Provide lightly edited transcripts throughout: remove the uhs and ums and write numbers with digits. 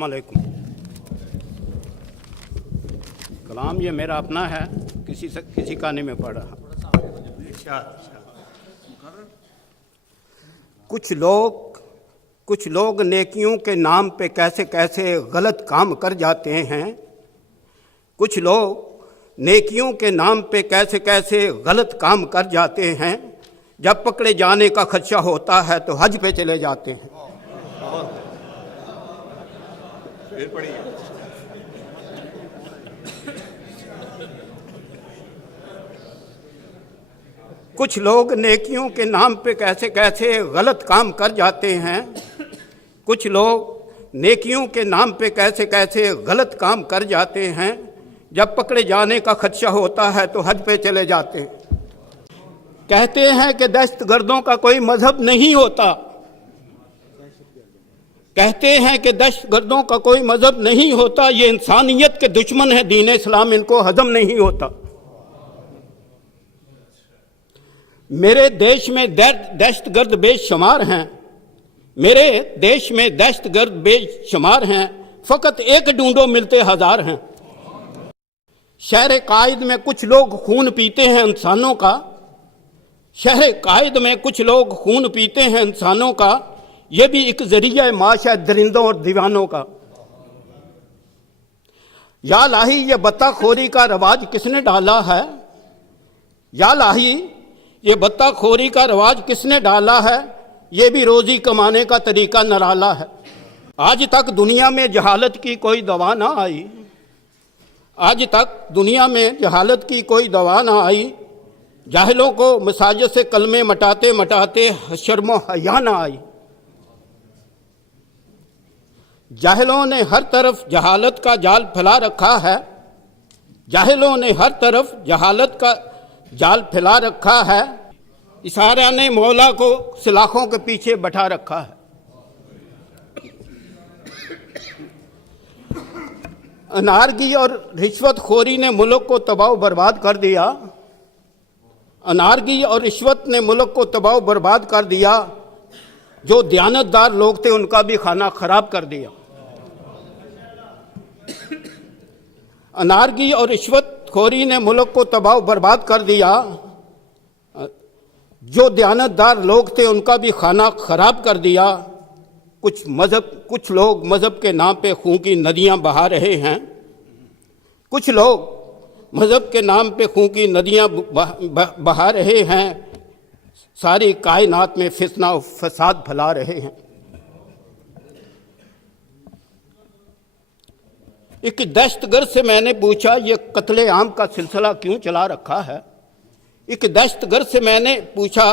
अस्सलाम वालेकुम। कलाम ये मेरा अपना है, किसी का नहीं मैं पढ़ रहा। कुछ लोग नेकियों के नाम पे कैसे कैसे गलत काम कर जाते हैं। कुछ लोग नेकियों के नाम पे कैसे कैसे गलत काम कर जाते हैं। जब पकड़े जाने का खदशा होता है तो हज पे चले जाते हैं। कुछ लोग नेकियों के नाम पे कैसे कैसे गलत काम कर जाते हैं। कुछ लोग नेकियों के नाम पे कैसे कैसे गलत काम कर जाते हैं। जब पकड़े जाने का खदशा होता है तो हज पे चले जाते हैं। कहते हैं कि दहशतगर्दों का कोई मजहब नहीं होता। कहते हैं कि दहशतगर्दों का कोई मजहब नहीं होता। ये इंसानियत के दुश्मन है, दीन इस्लाम इनको हजम नहीं होता। मेरे देश में दहशतगर्द बेशुमार हैं। मेरे देश में दहशतगर्द बेशुमार हैं। फकत एक ढूंढो मिलते हजार हैं। शहर कायद में कुछ लोग खून पीते हैं इंसानों का। शहर कायद में कुछ लोग खून पीते हैं इंसानों का। यह भी एक जरिया माश है दरिंदों और दीवानों का। या लाही ये बत्ताखोरी का रवाज किसने डाला है। या लाही ये बत्ताखोरी का रवाज किसने डाला है। ये भी रोजी कमाने का तरीका निराला है। आज तक दुनिया में जहालत की कोई दवा ना आई। आज तक दुनिया में जहालत की कोई दवा ना आई। जाहिलों को मसाजिद से कलमे मटाते मटाते शर्मो हया ना आई। जाहिलों ने हर तरफ जहालत का जाल फैला रखा है। जाहिलों ने हर तरफ जहालत का जाल फैला रखा है। इशारा ने मौला को सलाखों के पीछे बैठा रखा है। अनारगी और रिश्वतखोरी ने मुल्क को तबाह बर्बाद कर दिया। अनारगी और रिश्वत ने मुल्क को तबाह बर्बाद कर दिया। जो दयानतदार लोग थे उनका भी खाना खराब कर दिया। अनारगी और रिश्वतखोरी ने मुल्क को तबाह बर्बाद कर दिया। जो दयानतदार लोग थे उनका भी खाना खराब कर दिया। कुछ लोग मजहब के नाम पे खून की नदियां बहा रहे हैं। कुछ लोग मजहब के नाम पे खून की नदियां बहा रहे हैं। सारी कायनात में फितना और फसाद फैला रहे हैं। एक दहशतगर्द से मैंने पूछा ये कत्ले आम का सिलसिला क्यों चला रखा है। एक दहशतगर्द से मैंने पूछा,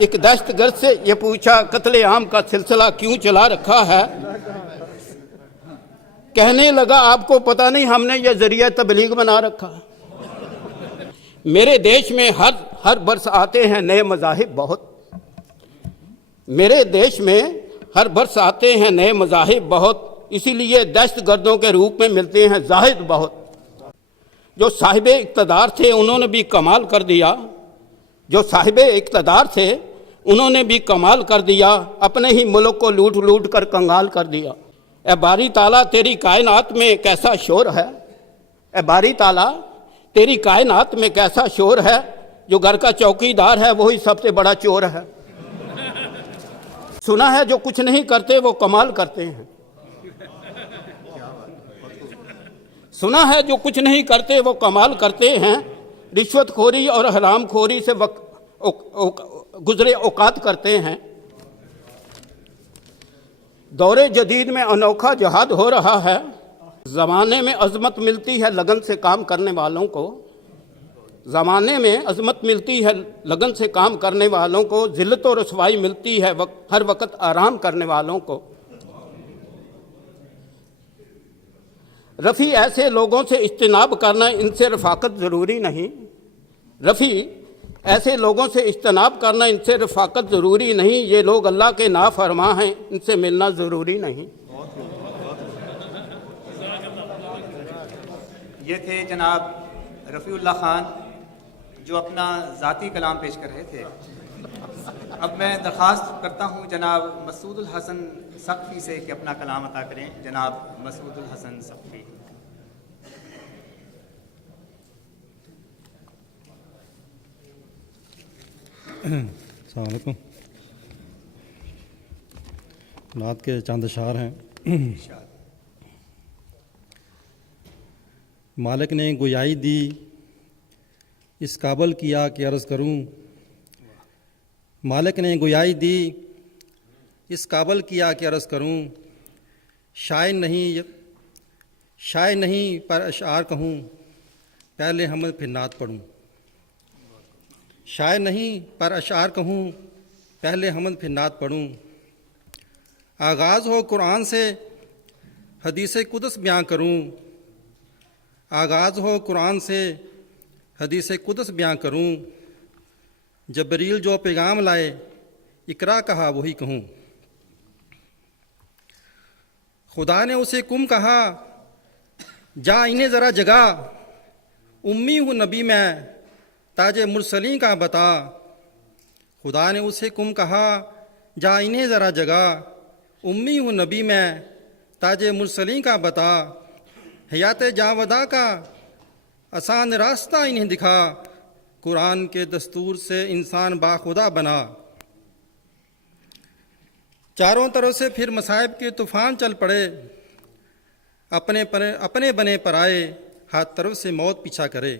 एक दहशतगर्द से ये पूछा कत्ले आम का सिलसिला क्यों चला रखा है। कहने लगा आपको पता नहीं हमने ये जरिया तबलीग बना रखा। मेरे देश में हर बरस आते हैं नए मज़ाहिब बहुत। मेरे देश में हर बरस आते हैं नए मज़ाहिब बहुत। इसीलिए दहशतगर्दों के रूप में मिलते हैं जाहिद बहुत। जो साहिबे इक़्तिदार थे उन्होंने भी कमाल कर दिया। जो साहिबे इक़्तिदार थे उन्होंने भी कमाल कर दिया। अपने ही मुल्क को लूट लूट कर कंगाल कर दिया। ए बारी ताला तेरी कायनात में कैसा शोर है। ए बारी ताला तेरी कायनात में कैसा शोर है। जो घर का चौकीदार है वही सबसे बड़ा चोर है। सुना है जो कुछ नहीं करते वो कमाल करते हैं। सुना है जो कुछ नहीं करते वो कमाल करते हैं। रिश्वतखोरी और हरामखोरी से गुजरे औकात करते हैं। दौरे जदीद में अनोखा जहाद हो रहा है। ज़माने में अज़मत मिलती है लगन से काम करने वालों को। ज़माने में अज़मत मिलती है लगन से काम करने वालों को। ज़िल्लत और रुसवाई मिलती है हर वक्त आराम करने वालों को। रफ़ी ऐसे लोगों से इज्तिनाब करना, इनसे रफ़ाकत ज़रूरी नहीं। रफ़ी ऐसे लोगों से इज्तिनाब करना, इनसे रफ़ाकत ज़रूरी नहीं। ये लोग अल्लाह के नाफरमा हैं, इनसे मिलना ज़रूरी नहीं। ये थे जनाब रफ़ीउल्लाह ख़ान जो अपना ज़ाती कलाम पेश कर रहे थे। अब मैं दरख्वास्त करता हूँ जनाब मसूदुल हसन सक़फ़ी से कि अपना कलाम अता करें। जनाब मसूदुल हसन सक़फ़ी। अस्सलाम वालेकुम। नात के चंद अशार हैं। मालिक ने गुयाई दी इस काबल किया कि अर्ज़ करूं। मालिक ने गुयाई दी इस काबल किया कि अर्ज़ करूं। शायर नहीं पर अशार कहूं, पहले हमद फिर नात पढ़ूं। शायर नहीं पर अशार कहूं, पहले हमद फिर नात पढ़ूं। आगाज़ हो कुरान से हदीस कुदस बयां करूं। आगाज़ हो कुरान से हदीस कुदस बयां करूं। जबरील जो पैगाम लाए इकरा कहा वही कहूं। खुदा ने उसे कुम कहा जा इन्हें ज़रा जगा। उम्मी हूँ नबी मैं ताजे मुरसलीं का बता। खुदा ने उसे कुम कहा जा इन्हें ज़रा जगा। उम्मी हूँ नबी मैं ताजे मुरसलीं का बता। हयात जावदा का आसान रास्ता इन्हें दिखा। कुरान के दस्तूर से इंसान बाखुदा बना। चारों तरफ से फिर मसाइब के तूफ़ान चल पड़े। अपने बने पर आए हर तरफ से मौत पीछा करे।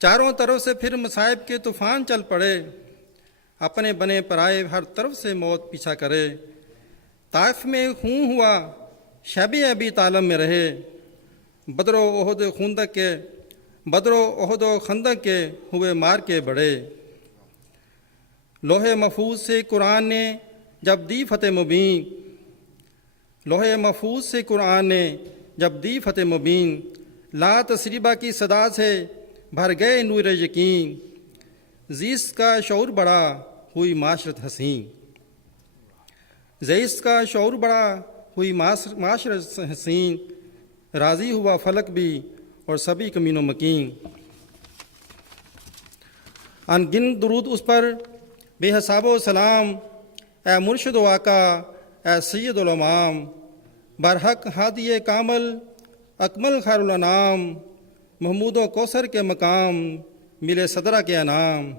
चारों तरफ से फिर मसाइब के तूफ़ान चल पड़े। अपने बने पर आए हर तरफ से मौत पीछा करे। ताइफ में खून हुआ शब अबी तालब में रहे। बदरो ओहद खंदक के हुए मार के बड़े। लोहे महफूज से कुरान ने जब दी फतेह मुबीन। लोहे महफूज से कुरान ने जब दी फतेह मुबीन। ला तसरीबा की सदा से भर गए नूर यकीन। ज़ीस का शऊर बड़ा हुई माशरत हसीन। ज़ईस का शऊर बड़ा हुई माशरत हसीन। राज़ी हुआ फलक भी और सभी कमीनों मकीन। अनगिन दुरूद उस पर बेहसाबो सलाम। ए मुर्शिद वाका ए सैयदुल इमाम। बरहक हादिये कामल अकमल खैरुल अनाम। महमूद व कौसर के मकाम मिले सदरा के अनाम।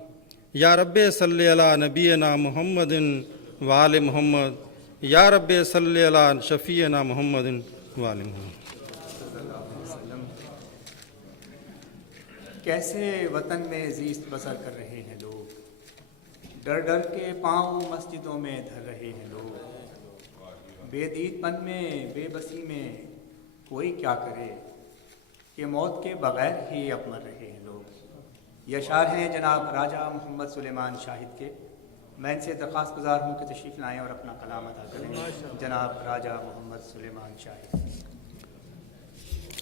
या रब्बे सल्ले अला नबीना मुहम्मदिन वाले मोहम्मद। या रब्बे सल्ले अला शफ़ीना मुहम्मदिन वाले मोहम्मद। कैसे वतन में ज़ीस्त बसर कर रहे हैं लोग। डर डर के पाँव मस्जिदों में धर रहे हैं लोग। बेदीदपन में बेबसी में कोई क्या करे कि मौत के बग़ैर ही अब मर रहे हैं लोग। ये अशार हैं जनाब राजा मोहम्मद सुलेमान शाहिद के। मैं इनसे दरख्वास्त गुजार हूँ कि तशरीफ़ लाएँ और अपना कलाम अदा करें। जनाब राजा मोहम्मद सुलेमान शाहिद।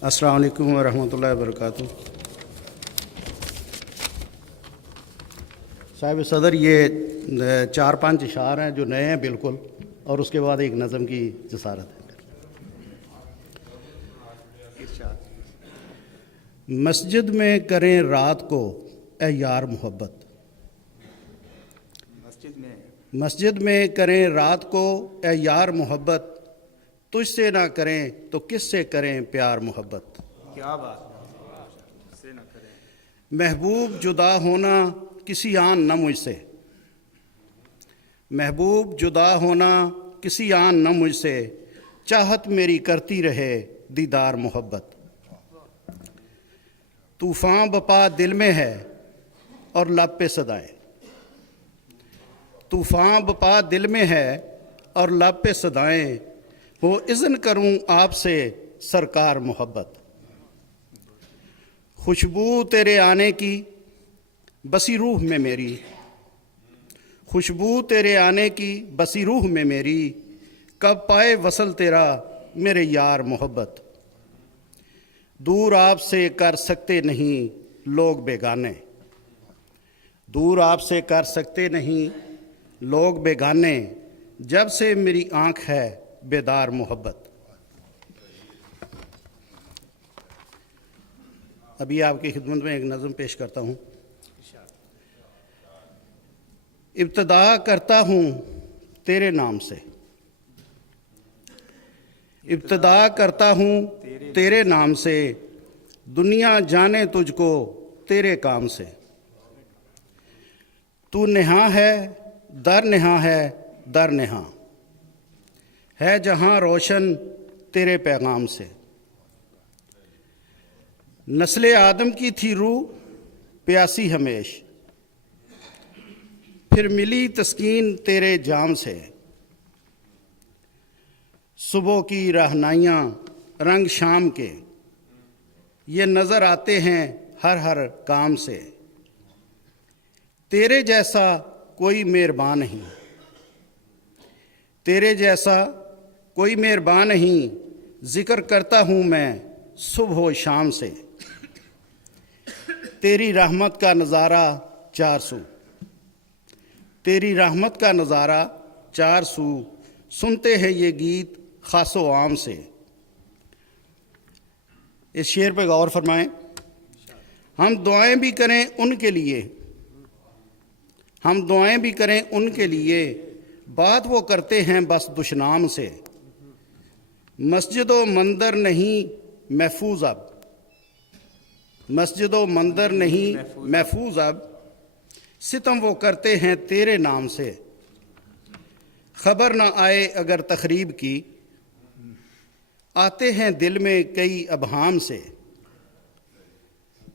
अस्सलाम वालेकुम व रहमतुल्लाहि व बरकातुहू। साहिब सदर, ये 4-5 इशार हैं जो नए हैं बिल्कुल, और उसके बाद एक नज़म की जसारत है। मस्जिद में करें रात को ए यार मोहब्बत। मस्जिद में करें रात को ए यार मोहब्बत। तुझसे ना करें तो किससे करें प्यार मोहब्बत। क्या बात से ना करें। महबूब जुदा होना किसी आन न मुझसे। महबूब जुदा होना किसी आन न मुझसे। चाहत मेरी करती रहे दीदार मोहब्बत। तूफ़ान बपा दिल में है और लब पे सदाएं। तूफ़ान बपा दिल में है और लब पे सदाएं। वो इज़्न करूं आपसे सरकार मोहब्बत। खुशबू तेरे आने की बसी रूह में मेरी। खुशबू तेरे आने की बसी रूह में मेरी। कब पाए वसल तेरा मेरे यार मोहब्बत। दूर आपसे कर सकते नहीं लोग बेगाने। दूर आपसे कर सकते नहीं लोग बेगाने। जब से मेरी आँख है बेदार मोहब्बत। अभी आपकी खिदमत में एक नज़म पेश करता हूँ। इब्तदा करता हूँ तेरे नाम से, इब्तदा करता हूँ तेरे नाम से, दुनिया जाने तुझको तेरे काम से। तू नेहा है दर नेहा है दर नेहा, है जहाँ रोशन तेरे पैगाम से। नस्ले आदम की थी रूह प्यासी हमेश, फिर मिली तस्कीन तेरे जाम से। सुबह की रहनाइयाँ रंग शाम के, ये नज़र आते हैं हर हर काम से। तेरे जैसा कोई मेहरबान नहीं, तेरे जैसा कोई मेहरबान नहीं, जिक्र करता हूँ मैं सुबह व शाम से। तेरी रहमत का नज़ारा चार सू, तेरी रहमत का नज़ारा चार सू, सुनते हैं ये गीत खासो आम से। इस शेर पे गौर फरमाएं। हम दुआएं भी करें उनके लिए, हम दुआएं भी करें उनके लिए, बात वो करते हैं बस दुशनाम से। मस्जिद व मंदिर नहीं महफूज अब, मस्जिद व मंदिर नहीं महफूज अब, सितम वो करते हैं तेरे नाम से। खबर ना आए अगर तकरीब की, आते हैं दिल में कई अबहाम से।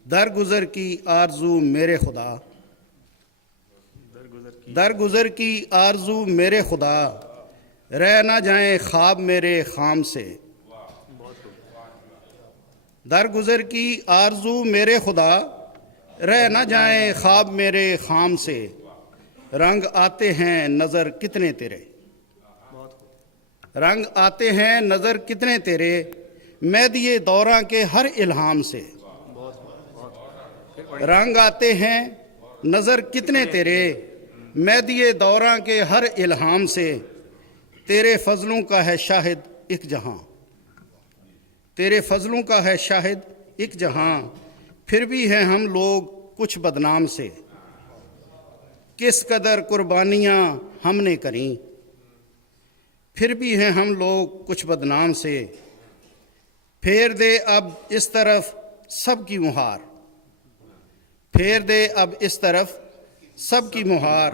दरगुजर की आरजू मेरे खुदा, दरगुजर की आरजू मेरे खुदा, रह ना जाए ख्वाब मेरे खाम से। दरगुजर की आरजू मेरे खुदा, रह ना जाए ख्वाब मेरे खाम से। रंग आते हैं नज़र कितने तेरे, रंग आते हैं नज़र कितने तेरे, मैं दिए दौरा के हर इल्हाम से। रंग आते हैं नज़र कितने तेरे, मैं दिए दौरा के हर इल्हाम से। तेरे फजलों का है शाहिद एक जहां, तेरे फजलों का है शाहिद एक जहां, फिर भी हैं हम लोग कुछ बदनाम से। किस कदर कुर्बानियाँ हमने करी, फिर भी हैं हम लोग कुछ बदनाम से। फेर दे अब इस तरफ सब की मुहार, फेर दे अब इस तरफ सब की मुहार,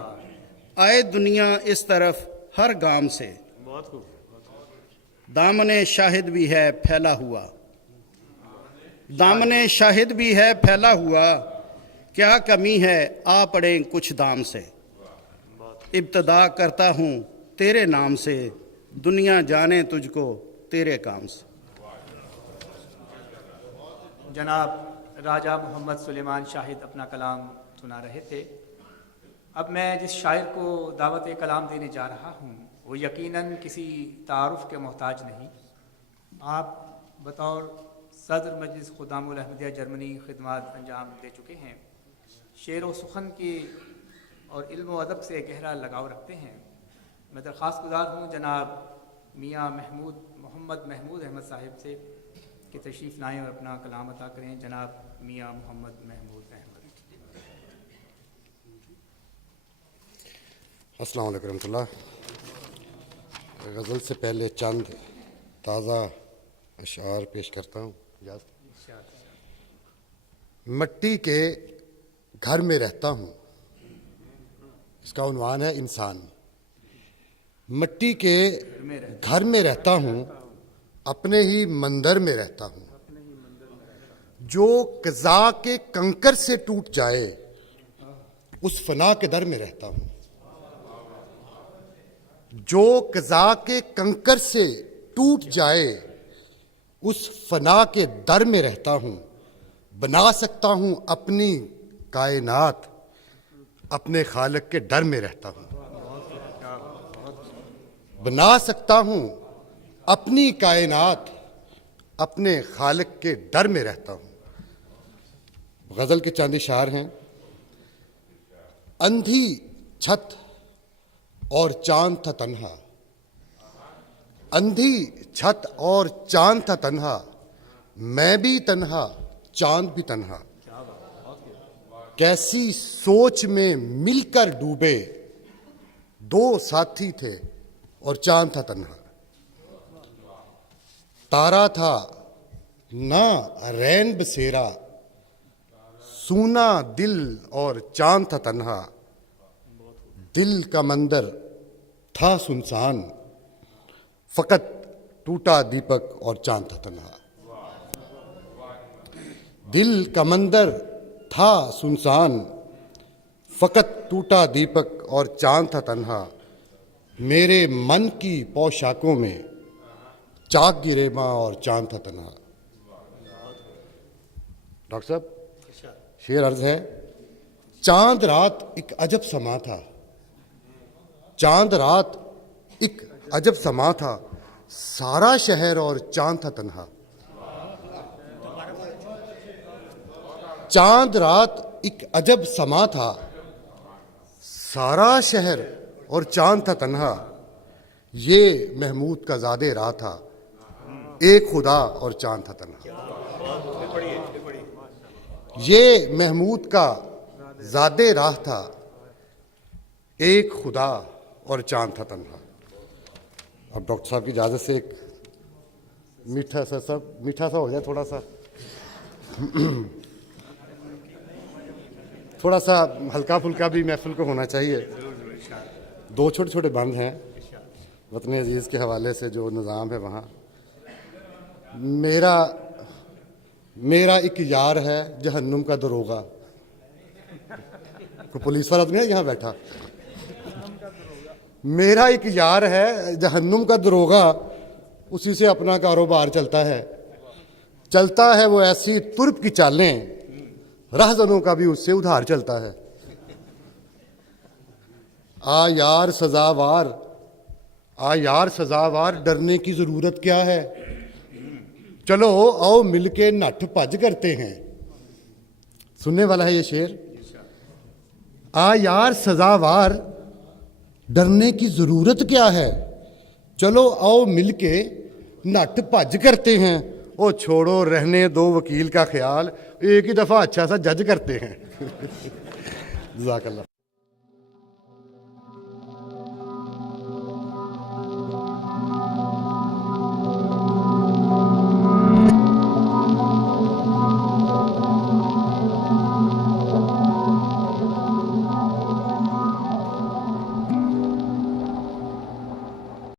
आए दुनिया इस तरफ हर गाम से। दामने शाहिद भी है फैला हुआ, दामने शाहिद भी है फैला हुआ, क्या कमी है आ पड़े कुछ दाम से। इब्तदा करता हूँ तेरे नाम से, दुनिया जाने तुझको तेरे काम से। जनाब राजा मोहम्मद सुलेमान शाहिद अपना कलाम सुना रहे थे। अब मैं जिस शायर को दावत कलाम देने जा रहा हूँ वो यकीनन किसी तारुफ के मोहताज नहीं। आप बतौर सदर मजलिस खुदामुल अहमदिया जर्मनी खिदमत अंजाम दे चुके हैं। शेर व सुखन की और इल्म व अदब से गहरा लगाव रखते हैं। मैं दरख्वास्त गुजार हूँ जनाब मियाँ मोहम्मद महमूद अहमद साहिब से कि तशरीफ़ लाएँ और अपना कलाम अता करें। जनाब मियाँ मोहम्मद महमूद अहमद। अस्सलाम वालेकुम रहमतुल्लाह। गज़ल से पहले चंद ताज़ा अशार पेश करता हूँ। मिट्टी के घर में रहता हूँ, इसका उन्वान है इंसान। मिट्टी के घर में रहता हूँ, अपने ही मंदिर में रहता हूँ। जो क़ज़ा के कंकर से टूट जाए उस फना के दर में रहता हूँ। जो क़ज़ा के कंकर से टूट जाए उस फना के दर में रहता हूँ। बना सकता हूँ अपनी कायनात, अपने खालिक के डर में रहता हूँ। बना सकता हूँ अपनी कायनात, अपने खालिक के डर में रहता हूँ। गज़ल के चंद इशार हैं। अंधी छत और चांद था तन्हा, अंधी छत और चांद था तन्हा, मैं भी तन्हा चांद भी तन्हा। कैसी सोच में मिलकर डूबे दो साथी थे और चांद था तन्हा। तारा था ना रैन बसेरा, सूना दिल और चांद था तन्हा। दिल का मंदिर था सुनसान, फकत टूटा दीपक और चांद था तन्हा। दिल का मंदिर था सुनसान, फकत टूटा दीपक और चांद था तन्हा। मेरे मन की पोशाकों में चाक गिरे माँ और चांद था तन्हा। डॉक्टर साहब, शेर अर्ज है, चांद रात एक अजब समा था। चांद रात एक अजब समा था, सारा शहर और चांद था तन्हा। चांद रात एक अजब समा था, सारा शहर और चांद था तन्हा। ये महमूद का ज़ादे राह था, एक खुदा और चांद था तन्हा। ये महमूद का ज़ादे राह था, एक खुदा और चांद था तन्हा। अब डॉक्टर साहब की इजाज़त से एक मीठा सा हो जाए, थोड़ा सा हल्का फुल्का भी महफिल को होना चाहिए। दो छोटे छोटे बंद हैं वतन अजीज़ के हवाले से, जो निज़ाम है वहाँ। मेरा एक यार है जहन्नुम का दरोगा। कोई पुलिस वाला तो नहीं है यहाँ बैठा। मेरा एक यार है जहन्नुम का दरोगा, उसी से अपना कारोबार चलता है वो ऐसी तुर्क की चालें, राहज़नों का भी उससे उधार चलता है। आ यार सजावार डरने की ज़रूरत क्या है, चलो आओ मिलके नठ भज करते हैं। सुनने वाला है ये शेर। आ यार सजावार डरने की ज़रूरत क्या है, चलो आओ मिलके नठ भज करते हैं। ओ छोड़ो रहने दो वकील का ख्याल, एक ही दफ़ा अच्छा सा जज करते हैं। जज़ाकल्लाह।